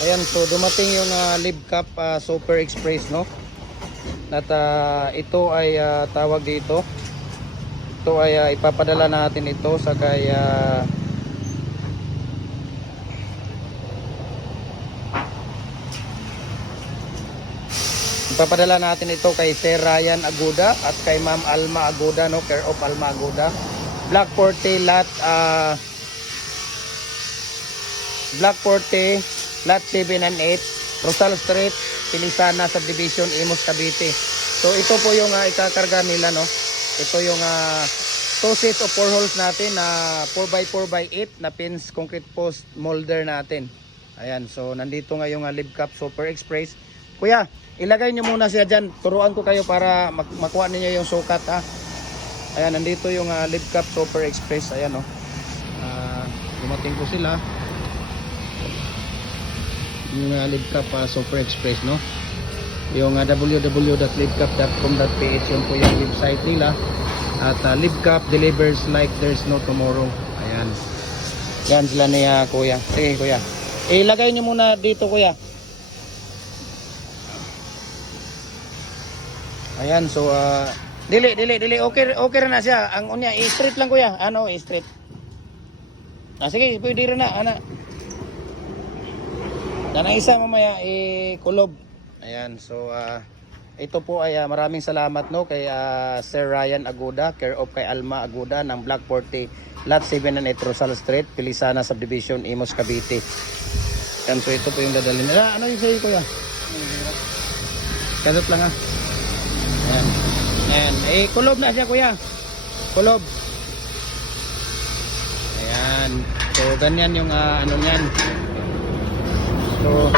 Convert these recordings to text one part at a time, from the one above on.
Ayan, so dumating yung Live Cup Super Express, no? At ito ay tawag dito. Ito ay ipapadala natin ito sa kay ipapadala natin ito kay Sir Ryan Aguda at kay Ma'am Alma Aguda, no? Care of Alma Aguda. Block 40 lot Block 40 lot 7 and 8 Rosal Street, Pilisana Subdivision, Imus, Cavite. So ito po yung ikakarga nila, no? Ito yung 2 sets of 4 holes natin na 4x4x8 na pins concrete post molder natin. Ayan, so nandito nga yung Live Cup Super Express. Kuya, ilagay nyo muna siya dyan. Turuan ko kayo para makuha ninyo yung sukat, ha. Ayan, nandito yung Live Cup Super Express. Ayan, no. Dumating po sila. Yung Live Cup Super Express, no. Yung www.livecup.com.ph, yun po yung website nila. At Live Cup delivers like there's no tomorrow. Ayan. Yan sila ni kuya. Sige, kuya. Ilagay nyo muna dito, kuya. Ayan, so dili. Okay na siya. Ang unya, i-straight lang, kuya. Ano, i-straight. Sige, pwede rin na, ana. Danang isa mamaya kulob. Ayan, so ito po ay maraming salamat, no, kay Sir Ryan Aguda, care of kay Alma Aguda ng Block 40 Lot 7 and 8 Rosal Street, Pilisana Subdivision, Imus, Cavite. Yan, so ito po yung dadalhin nila. Ano yung sa'yo, kuya? Kadot lang, ha. Ayan. Ayan. Kulob na siya, kuya. Kulob. Ayan. So ganyan yung ano niyan. So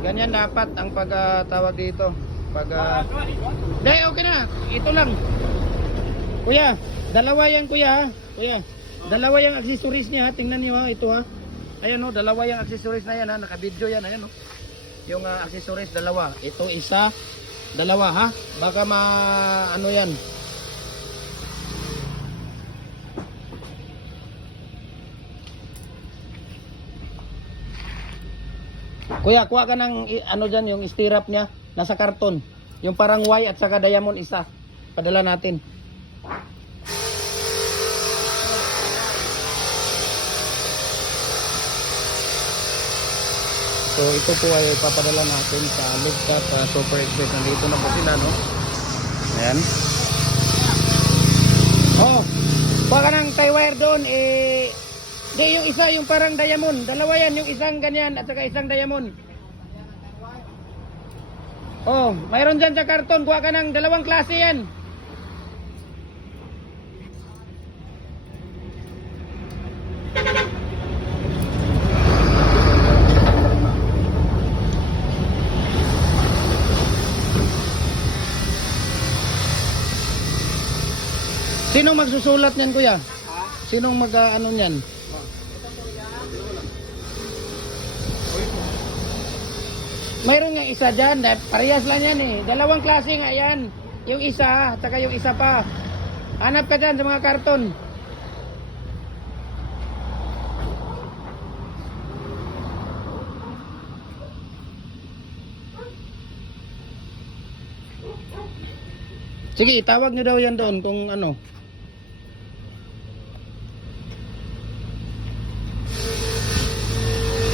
ganyan dapat ang pagtawag dito. Dahil okay na. Ito lang. Kuya, dalawa yan, kuya, ha? Kuya, dalawa yung accessories niya, ha? Tingnan niyo, ha? Ito, ha? Ayan, no, dalawa yung accessories na yan, ha? Naka-video yan, ayan, no? Yung accessories dalawa. Ito isa, dalawa, ha? Baka ano yan. Kuya, kuha ka ng ano dyan, yung stirrup niya. Nasa karton. Yung parang Y at saka diamond isa. Padala natin. So ito po ay papadala natin sa Live Cup Super Express. Nandito na po sila, no? Ayan. Oh, baka ng tie wire doon, di, yung isa, yung parang diamond. Dalawa yan, yung isang ganyan at saka isang diamond. Oh, mayroon dyan sa karton. Kuha ka ng dalawang klase yan. Sinong magsusulat niyan, kuya? Sinong mag-ano niyan? Mayroon nga isa dyan, parehas lang yan, eh. Dalawang klase nga yan. Yung isa, at saka yung isa pa. Hanap ka dyan sa mga karton. Sige, itawag nyo daw yan doon kung ano.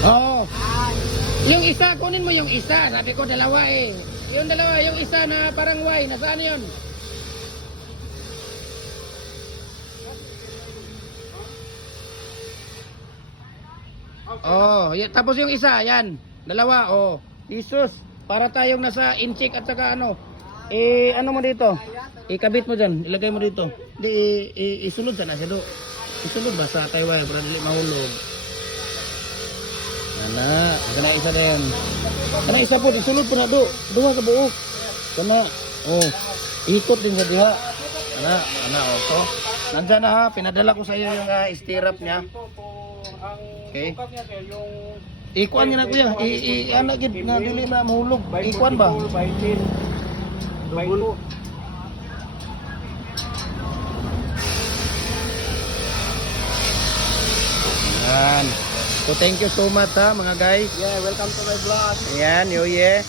Oo. Yung isa, kunin mo yung isa. Sabi ko dalawa, eh. Yung dalawa, yung isa na parang Y. Nasaan yun? Oh, tapos yung isa, yan. Dalawa, oh. Jesus, para tayong nasa inchik at saka ano. Ano mo dito? Ikabit mo dyan, ilagay mo dito. Di, isulod sana siya do. Isulod ba sa Taiwan para dili mahulog. Ana, kana isa na yan. Kana isa po, isulod po na do. Duha ka buo. Kana, oh. Ikot din sa diha. Ana, oh. So, nandyan na, ha. Pinadala ko sa iyo yung stirrup niya. Okay. Ikuan niya na, kuya. Ano gid na dili na mahulog. Ikuan ba? Double. Yan. So thank you so much ha mga guys. Yeah, welcome to my vlog. Ayan, New Year.